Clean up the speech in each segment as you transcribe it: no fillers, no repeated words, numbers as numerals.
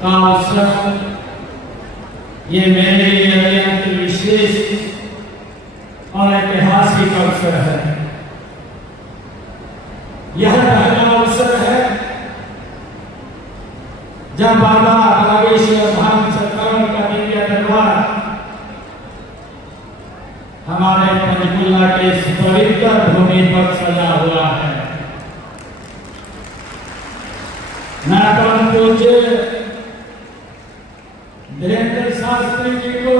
का अवसर ये मेरे लिए अत्यंत विशेष और ऐतिहासिक अवसर है। यह पहला अवसर है जब बाबा बागेश्वर धाम सरकार का दिव्य दरबार हमारे पंचकुला के इस पवित्र भूमि पर सजा हुआ है। मैं परम पूज्य धीरेन्द्र शास्त्री जी को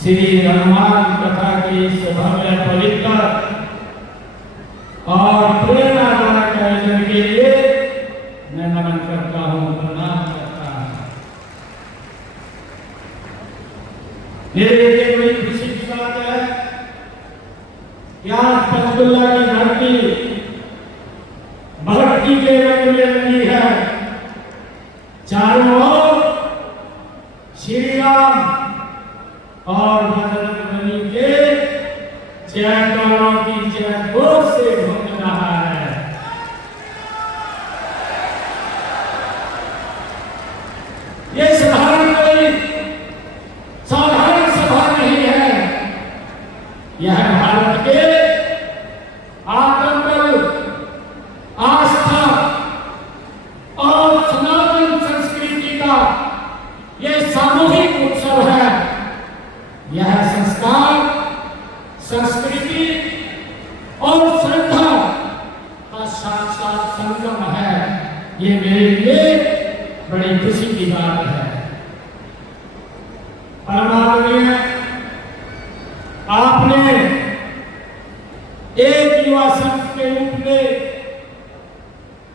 श्री हनुमान कथा की इस भव्य पवित्र और प्रेरणादायक आयोजन के लिए मैं नमन करता हूँ, प्रणाम करता हूँ। मेरे लिए बड़ी खुशी की बात है कि आज पंचकुला की धरती भक्ति के रंग में रंगी है। चारों ओर श्री राम और बजरंगबली के जयकारों की जय घोष से घूम रहा है। ये साधारण सभा नहीं है, यह भारत के आत्मबल, आस्था और सनातन संस्कृति का यह सामूहिक उत्सव है। यह संस्कार, संस्कृति और श्रद्धा का साक्षात संगम है। ये मेरे लिए बड़ी खुशी की बात है। परमात्मा, आपने एक युवा संत के रूप में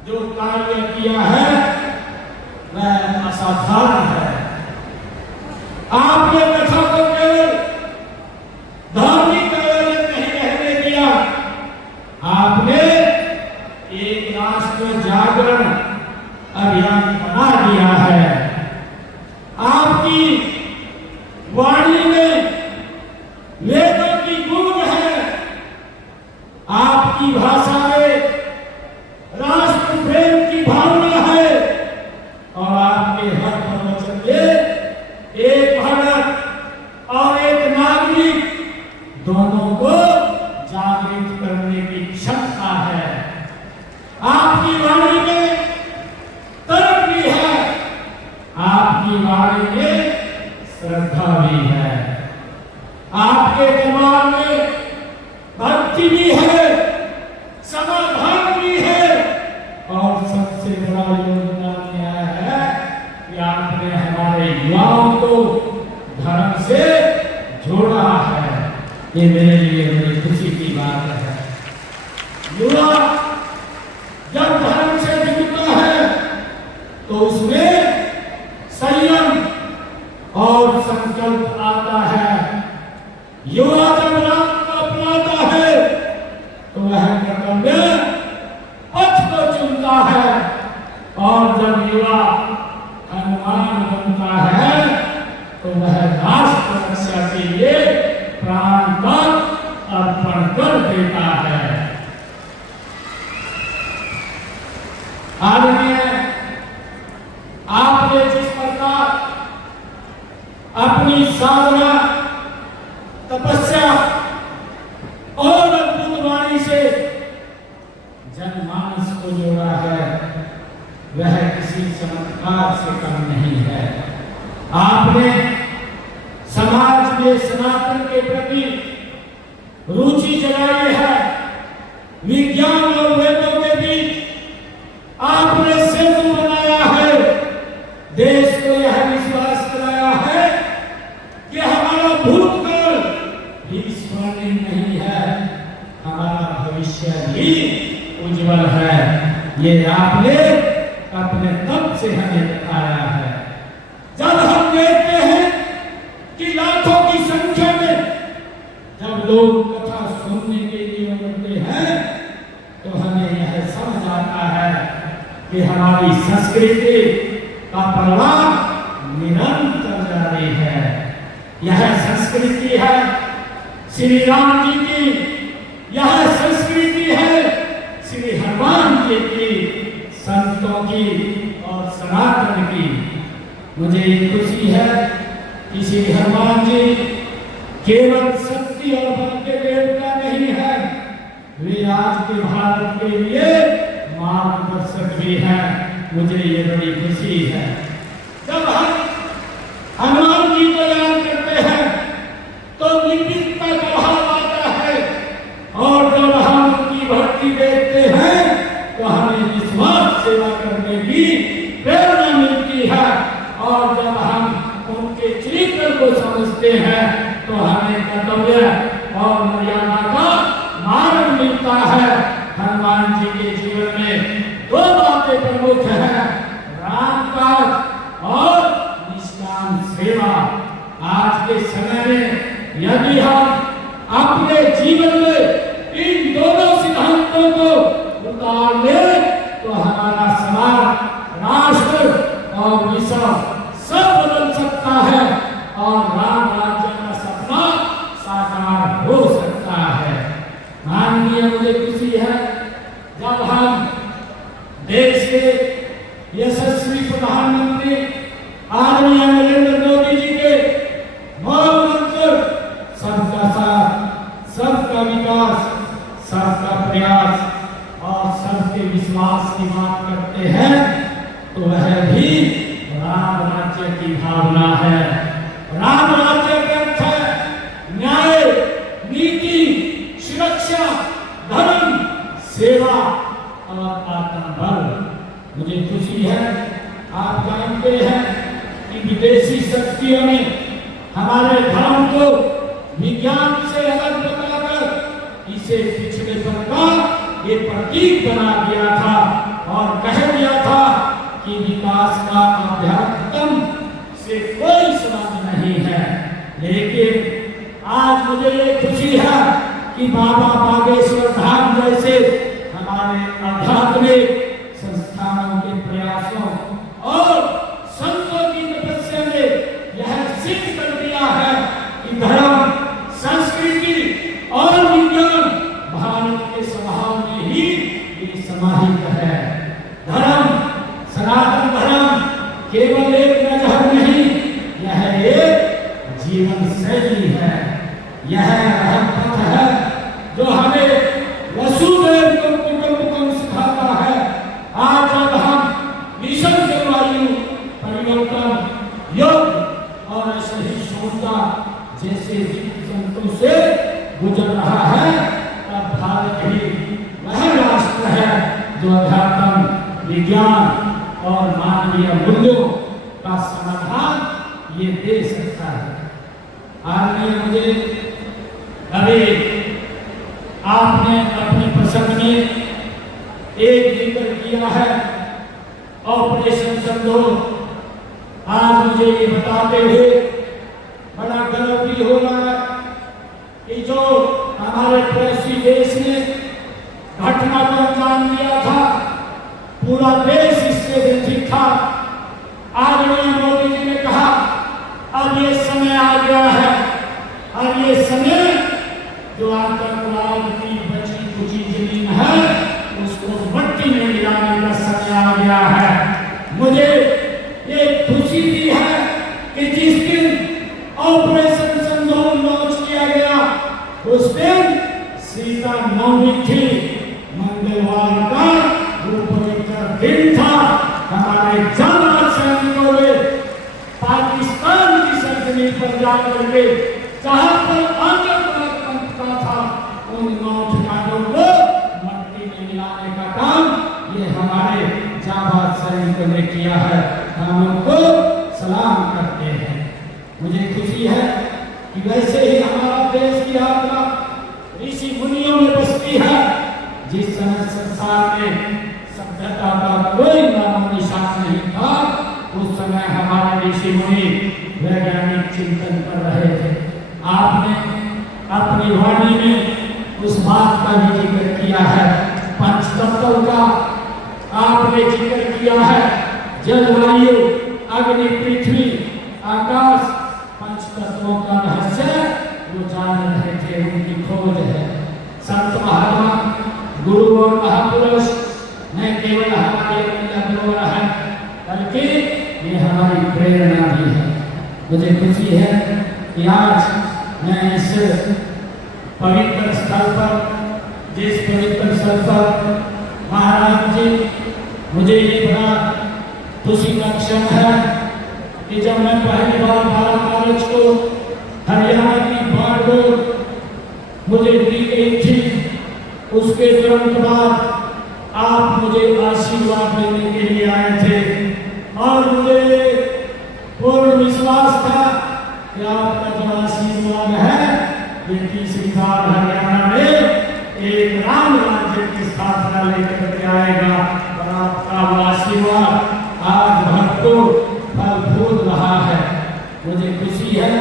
जो कार्य किया है वह असाधारण है। आपने कथा को केवल धार्मिक आयोजन नहीं रहने दिया, आपने एक राष्ट्र जागरण अभियान बना दिया है। आपकी वाणी में वेदों की गूंज है, आपकी भाषा में राष्ट्र प्रेम की भावना है और आपके हर प्रवचन में एक भारत और एक नागरिक दोनों को जागृत करने की क्षमता है। आपकी वाणी में तर्क भी है, आपकी वाणी में श्रद्धा भी है, आपके दिमाग में भक्ति भी है, समाधान भी है और सबसे बड़ा योगदान यह है कि आपने हमारे युवाओं को धर्म से जोड़ा है। ये मेरे लिए बड़ी खुशी की बात है। युवा जब धर्म से जुड़ता है तो उसमें संयम और संकल्प आता है। युवा जब राम को अपनाता है तो वह कर्तव्य पथ को चुनता है और जब युवा हनुमान बनता है तो वह राष्ट्र रक्षा के लिए प्राण तक अर्पण कर देता है। आदरणीय, आपने जिस प्रकार अपनी साधना, तपस्या और अद्भुत वाणी से जनमानस को जोड़ा है वह किसी चमत्कार से कम नहीं है। आपने समाज में सनातन के प्रति रुचि जगाई है। विज्ञान और वेदों के बीच आपने सेतु बनाया है। देश को यह विश्वास कराया है कि हमारा भूतकाल भी स्वर्णिम नहीं है, हमारा भविष्य भी उज्जवल है। ये आपने अपने तप से हमें दिखाया है। जब हम देखते हैं कि लाखों की संख्या में जब लोग कथा सुनने के लिए उमड़ते हैं तो हमें यह समझ आता है कि हमारी संस्कृति का प्रवाह निरंतर जारी है। यह संस्कृति है श्री राम जी की, यह संस्कृति है श्री हनुमान जी की, संतों की और सनातन की। मुझे ये खुशी है कि श्री हनुमान जी केवल शक्ति और बल के देवता नहीं है, वे आज के भारत के लिए मार्गदर्शक भी हैं। मुझे ये बड़ी खुशी है। जब हम हनुमान जी को याद करते हैं तो निर्भीकता का भाव आता है, और जब हम उनकी भक्ति देखते हैं तो हमें निस्वार्थ सेवा करने की प्रेरणा मिलती है, और जब हम उनके चरित्र को समझते हैं तो हमें कर्तव्य और मर्यादा का मार्ग मिलता है। हनुमान जी के जीवन में दो बातें प्रमुख हैं, रामकाज और निष्काम सेवा। आज के समय में यदि हम अपने जीवन में इन दोनों सिद्धांतों को उतार ले तो हमारा समाज, राष्ट्र और विश्व सब बदल सकता है, और राम राज्य का सपना साकार हो सकता है। माननीय, मुझे खुशी है जब हम देश के यशस्वी प्रधानमंत्री आदरणीय नरेंद्र मोदी जी के मूल मंत्र सबका साथ, सबका विकास, सबका प्रयास और सबके विश्वास की बात करते हैं, तो वह भी राम राज्य की भावना है। राम राज्य का अर्थ है न्याय, नीति, सुरक्षा, धर्म, सेवा और आत्मबल। मुझे खुशी है, आप जानते हैं कि विदेशी शक्तियों ने हमारे धर्म को विज्ञान से अलग बताकर इसे पिछड़ेपन का ये प्रतीक बना दिया था, और कह दिया था कि विकास का अध्यात्म से कोई संबंध नहीं है। लेकिन आज मुझे ये खुशी है कि बाबा बागेश्वर धाम जैसे हमारे आध्यात्मिक संस्थानों के प्रयासों और संतों की तपस्या ने यह सिद्ध कर दिया है कि धर्म, संस्कृति और विज्ञान भारत के स्वभाव में ही ये समाहित है। धर्म, सनातन धर्म केवल एक मजहब नहीं, यह एक जीवन शैली है। यह पथ है जो हमें वसुधैव कुटुंबकम सिखाता है। आज जब हम मिशन जलवायु परिवर्तन, योग और सहिष्णुता जैसे संतों से गुजर रहा है, तब भारत ही वह राष्ट्र है जो अध्यात्म, विज्ञान और मानवीय मूल्यों का समाधान ये दे सकता है। आज में मुझे अभी आपने अपने प्रसंग में एक जिक्र किया है, ऑपरेशन सिंदूर। आज मुझे ये बताते हुए बड़ा गर्व भी हो रहा है कि जो हमारे पड़ोसी देश ने घटना को अंजाम दिया था, पूरा देश इससे व्यथित था। आदरणीय मोदी जी ने कहा अब ये समय आ गया है, अब ये समय जो आतंकवाद की बची कुची जमीन है उसको मट्टी में मिलाने का समय आ गया है। मुझे ये खुशी भी है कि जिस दिन ऑपरेशन सिंदूर लॉन्च किया गया उस दिन सीता नवमी थी, मंगलवार का वो पवित्र दिन था। हमारे जांबाज सैनिकों ने पाकिस्तान की सरजमी पर जाकर के जहां पर आतंकवाद पनपता था उन नौ ठिकानों को मट्टी में मिलाने का काम ये हमारे जांबाज सैनिकों ने किया है। हम उनको सलाम करते हैं। मुझे खुशी है कि वैसे ही हमारा देश की यात्रा ऋषि मुनियों में बसती है। जिस समय संसार में सभ्यता का कोई नाम निशान नहीं था, उस समय हमारे ऋषि मुनि वैज्ञानिक चिंतन कर रहे थे। आपने अपनी वाणी में उस बात का भी जिक्र किया है, पंचतत्व का आपने जिक्र किया है। जलवायु, अग्नि, पृथ्वी, आकाश, पंचतत्वों का रहस्य वो जान रहे थे, उनकी खोज है। संत महात्मा, गुरु और महापुरुष न केवल हमारे धरोहर है, बल्कि करके ये हमारी प्रेरणा भी है। मुझे खुशी है कि आज मैं इस पवित्र स्थल पर, जिस पवित्र स्थल पर महाराज जी, मुझे ये बड़ा खुशी का क्षण है कि जब मैं पहली बार 12 मार्च को हरियाणा की बागडोर मुझे दी गई थी, उसके तुरंत बाद आप मुझे आशीर्वाद देने के लिए आए थे और मुझे पूर्ण विश्वास था कि आपका जो आशीर्वाद है ये तीसरी बार हरियाणा में एक राम राज्य की स्थापना लेकर के आएगा और आपका वो आशीर्वाद आज भरपूर फल फूल रहा है। मुझे खुशी है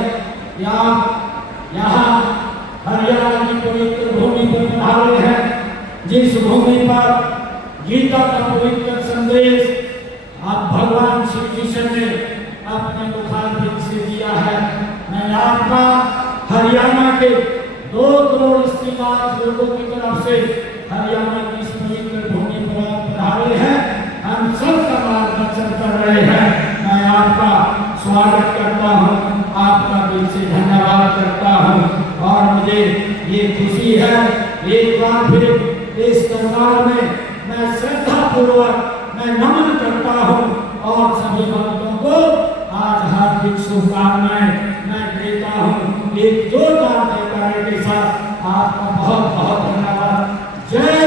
कि आप यहाँ हरियाणा की पवित्र भूमि पर पधारे हैं, जिस भूमि पर गीता का पवित्र संदेश आप भगवान श्री कृष्ण ने अपने मुखारबिंद से दिया है। मैं आपका हरियाणा के 2 करोड़ 80 लाख लोगों की तरफ से हरियाणा की इस पवित्र भूमि पर आप पधारे हैं, हम सबका मार्गदर्शन कर रहे हैं। मैं आपका स्वागत करता हूँ, आपका दिल से धन्यवाद करता हूँ और मुझे ये खुशी है एक बार फिर इस दरबार में मैं श्रद्धा पूर्वक मैं नमन करता हूँ और सभी भक्तों को आज हार्दिक शुभकामनाएं मैं देता हूँ। एक जोरदार जयकारे के साथ आपका बहुत बहुत धन्यवाद। जय